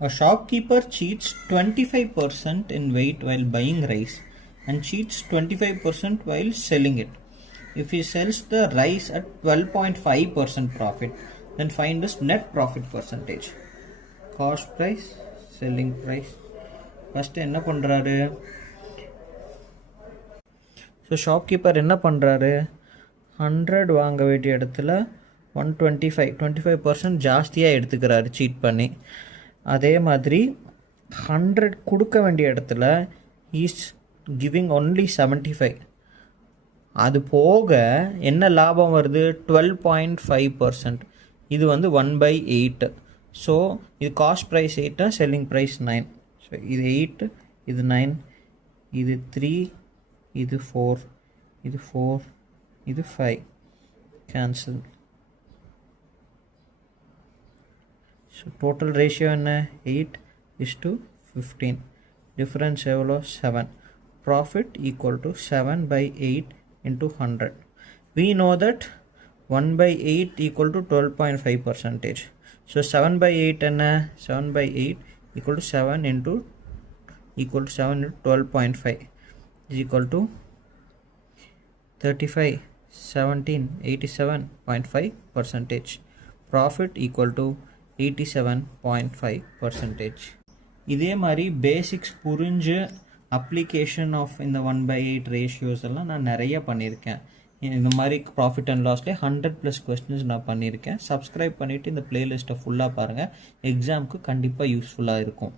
A shopkeeper cheats 25% in weight while buying rice and cheats 25% while selling it. If he sells the rice at 12.5% profit, then find his net profit percentage. Cost price, selling price. First என்ன பண்றாரு? So shopkeeper என்ன பண்ணுறாரு, 100 வாங்க வேண்டிய இடத்துல 125% ஜாஸ்தியாக எடுத்துக்கிறாரு seat பண்ணி. அதே மாதிரி 100 கொடுக்க வேண்டிய இடத்துல ஈஸ் கிவிங் ஒன்லி 75. அது போக என்ன லாபம் வருது, 12.5%. இது வந்து 1/8. ஸோ இது cost price 8, selling price 9. So இது 8, இது 9, இது 3, இது 4, இது 4, இது 5. கேன்சல். ஸோ டோட்டல் ரேஷியோ என்ன, 8:15. டிஃப்ரென்ஸ் எவ்வளோ, 7. Profit equal to 7/8 into 100. We know that 1/8 equal to 12.5%. So 7/8 என்ன, 7/8 equal to 7 into 12.5 is equal to 35, 17, 87.5%. Profit equal to 87.5%. இதே மாதிரி பேசிக்ஸ் புரிஞ்சு அப்ளிகேஷன் ஆஃப் இந்த 1/8 ரேஷியோஸ் எல்லாம் நான் நிறைய பண்ணியிருக்கேன். இந்த மாதிரி ப்ராஃபிட் அண்ட் லாஸ்லேயே 100+ கொஸ்டின்ஸ் நான் பண்ணியிருக்கேன். சப்ஸ்கிரைப் பண்ணிவிட்டு இந்த பிளேலிஸ்ட்டை ஃபுல்லாக பாருங்கள். எக்ஸாமுக்கு கண்டிப்பாக யூஸ்ஃபுல்லாக இருக்கும்.